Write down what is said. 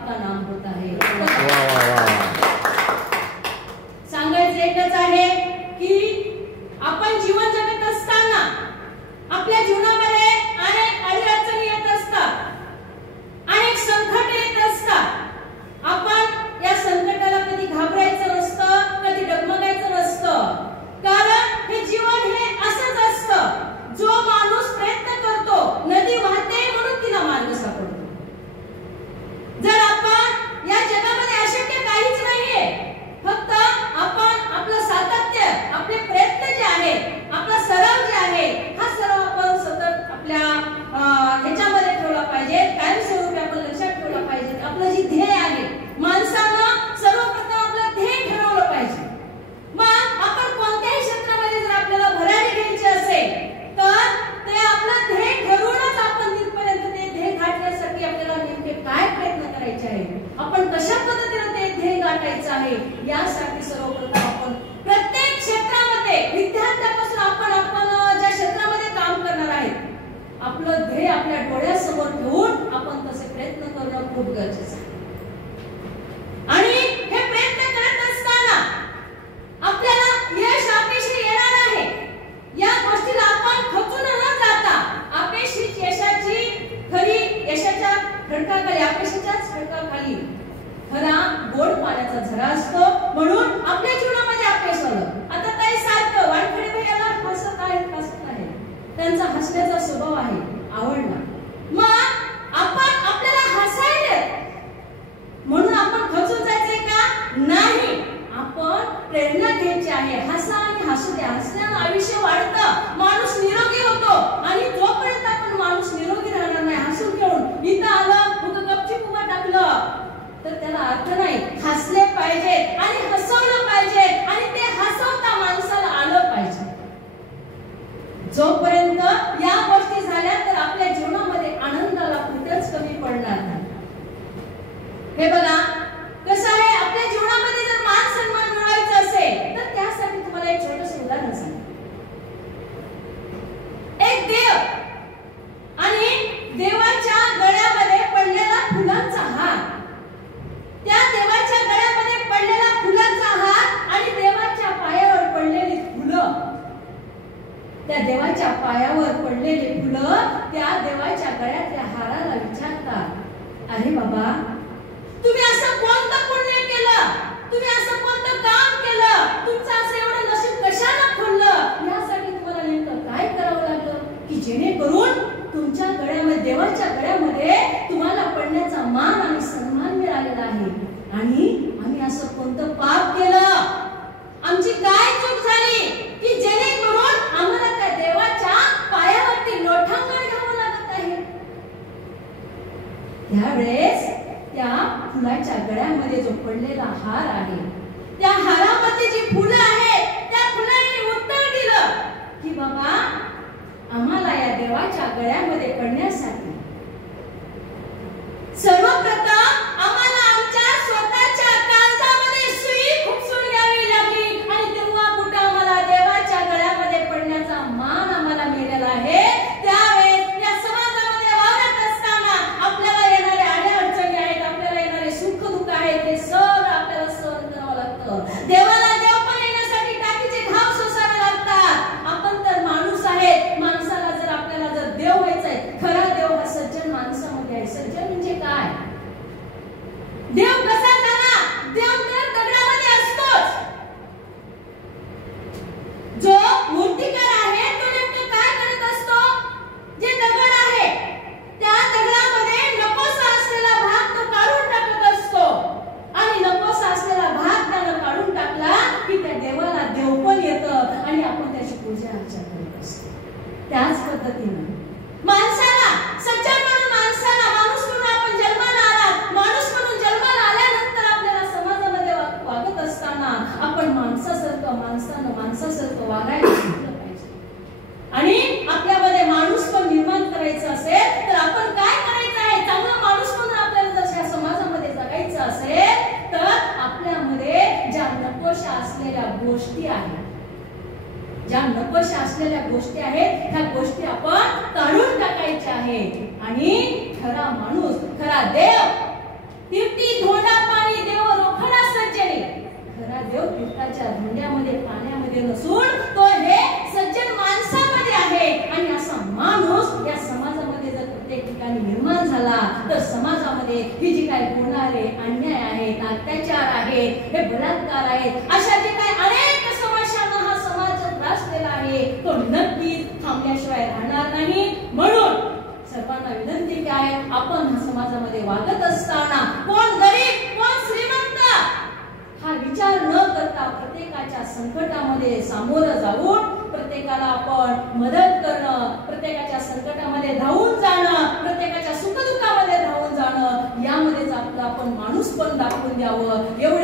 आपका नाम होता है। सांगायचं एकच आहे की आपण जीवन जगत असताना आपल्या जीवनामध्ये अनेक अडचणी येत असतात, अनेक संकट येत असतात। आपण या संकटाला कधी घाबरायचं नसतं, कधी डगमगायचं नसतं, कारण हे जीवन हे असंच असतं। जो माणूस प्रयत्न करतो, नदी वाहते म्हणून तिला मार्ग सापडतो। जर आपण या जगामध्ये अशक्य काहीच नाहीये, फक्त आपण आपलं सातत्य, आपले प्रयत्न जे आहे, आपला सराव जे आहे, हा सराव आपण सतत आपल्या ह्याच्यामध्ये ठेवला पाहिजे, कायमस्वरूपी आपण लक्षात ठेवला पाहिजे। आपलं जे ध्येय आहे, माणसानं सर्वप्रथम आपलं ध्येय ठरवलं पाहिजे। मग आपण कोणत्याही क्षेत्रामध्ये जर आपल्याला भरारी घ्यायची असेल तर ते आपलं ध्येय ठरवूनच आपण तिथपर्यंत ते ध्येय गाठण्यासाठी आपल्याला नेमके काय प्रयत्न करायचे आहे, आपण कशा पद्धतीने ते ध्येय गाठायचं आहे, यासाठी सर्वप्रथम आपण प्रत्येक क्षेत्रामध्ये विद्यार्थ्यापासून आपण ज्या क्षेत्रामध्ये काम करणार आहे, आपलं ध्येय आपल्या डोळ्यासमोर ठेवून आपण तसे प्रयत्न करणं खूप गरजेचं आहे। आणि हे प्रयत्न करत असताना आपल्याला यश अपयशी येणार आहे, या गोष्टीला आपण खचून न जाता अपयशीच यशाची खरी यशाच्या खडकाखाली, अपयशाच्याच खडकाखाली खरा गोड पाण्याचा झरा असतो। म्हणून आपल्या जीवनामध्ये अपयश आलं, आता ताई सारखं वानखडे भैयाला हसत आहे, त्यांचा हसण्याचा स्वभाव आहे, आवडला, मग आपण आपल्याला हसायला म्हणून आपण खचून जायचंय का? नाही, आपण प्रेरणा घ्यायची आहे। हसा आणि हसू द्या, हसण्यानं आयुष्य वाढतं, माणूस निरोगी होतो। आणि जोपर्यंत आपण माणूस निरोगी राहणार नाही, हसून घेऊन इथं आलं मग गपचूप उभा टाकलं तर त्याला अर्थ नाही। हसले पाहिजे आणि हसवलं पाहिजे आणि ते हसवता माणसाला आलं पाहिजे। जोपर्यंत या गोष्टी झाल्या तर आपल्या जीवनामध्ये आनंदाला कुठेच कमी पडणार नाही। हे बघा कसं आहे, आपल्या जीवनामध्ये जर मान सन्मान मिळवायचा असेल तर त्यासाठी तुम्हाला एक छोटंसं उदाहरण सांगते। एक देव आणि देवाच्या गळ्यामध्ये पडलेला फुलांचा हार, त्या देवाच्या गळ्यामध्ये पडलेला फुलांचा हार आणि देवाच्या पायावर पडलेली फुलं, त्या देवाच्या पायावर पडलेली फुलं त्या देवाच्या गळ्यातल्या हाराला विचारतात, अरे बाबा तुम्ही असं कोणतं पुण्य केलं, तुम्ही असं कोणतं काम केलं, तुमचं असं एवढं नशीब कशाला खुललं, यासाठी तुम्हाला नेमकं काय करावं लागलं की जेणेकरून तुमच्या गळ्यामध्ये, देवाच्या गळ्यामध्ये तुम्हाला पडण्याचा मान आणि सन्मान मिळालेला आहे। आणि आम्ही असं कोणतं पाप केलं, आमची काय चूक झाली की जेणेकरून आम्हाला त्या देवाच्या पायावरती लोटांगण घ्यावं लागत आहे। त्यावेळेस त्या फुलाच्या गळ्यामध्ये जो पडलेला हार आहे, त्या हारामध्ये जी फुलं आहेत, त्या फुलांनी उत्तर दिलं की बाबा आम्हाला या देवाच्या गळ्यामध्ये पडण्यासाठी सर्वप्रथम आम्हाला आमच्या स्वतःच्या काळजामध्ये सुई खुपसून घ्यावी लागली आणि तेव्हा कुठे आम्हाला देवाच्या गळ्यामध्ये पडण्याचा मान आम्हाला मिळाला आहे। त्यावेळेस या समाजामध्ये वावरत असताना आपल्याला येणारे अडचणी आहेत, आपल्याला येणारे सुख दुःख आहेत, हे सगळं आपल्याला सहन करावं लागतं। देवाला देवपण येण्यासाठी टाकीचे घाव सोसावे लागतात। आपण तर माणूस आहे, माणसाला जर आपल्याला जर देव व्हायचंय, खरा देव हा सज्जन माणसामध्ये आहे। सज्जन म्हणजे काय? देव कसा झाला? देव तर दगडामध्ये असतोच। जो मूर्तिकार आहे तो नेमकं काय करत असतो? जे दगड आहे त्या दगडामध्ये नकोसा असलेला भाग तो काढून टाकत असतो आणि नकोसा असलेला भाग त्यानं काढून टाकला की त्या देवाला देवपण येतं आणि आपण त्याची पूजा अर्चा करत असतो। त्याच पद्धतीने माणसाला सज्जन म्हणून, माणसाला माणूस म्हणून आपण जन्माला आलात, माणूस म्हणून जन्माला आल्यानंतर आपल्याला समाजामध्ये वागत असताना आपण माणसासारखं वागायला शिकलं पाहिजे। आणि आपल्यामध्ये माणूस पण निर्माण करायचं असेल तर आपण काय करायचं आहे? चांगला माणूस म्हणून आपल्याला जर समाजामध्ये जगायचं असेल तर आपल्यामध्ये ज्या नकोशा असलेल्या गोष्टी आहेत, ज्या नकोशा असलेल्या गोष्टी आहेत, ह्या गोष्टी आपण काढून टाकायच्या आहेत आणि खरा माणूस, खरा देव समाजामध्ये ही जी काही होणारे अन्याय आहेत, अत्याचार आहेत, हे बलात्कार आहेत, अशा जे काही अनेक समस्यांना हा समाज त्रासलेला आहे, तो नक्कीच थांबल्याशिवाय राहणार नाही. म्हणून सर्वांना विनंती काय, आपण हा समाजामध्ये वागत असताना कोण गरीब कोण श्रीमंत हा विचार न करता प्रत्येकाच्या संकटामध्ये सामोरं जाऊन प्रत्येकाला आपण मदत करणं, प्रत्येकाच्या संकटामध्ये धावून जाणं, प्रत्येकाच्या सुखदुःखामध्ये धावून जाणं, यामध्येच आपलं आपण माणूस पण दाखवून द्यावं. एवढं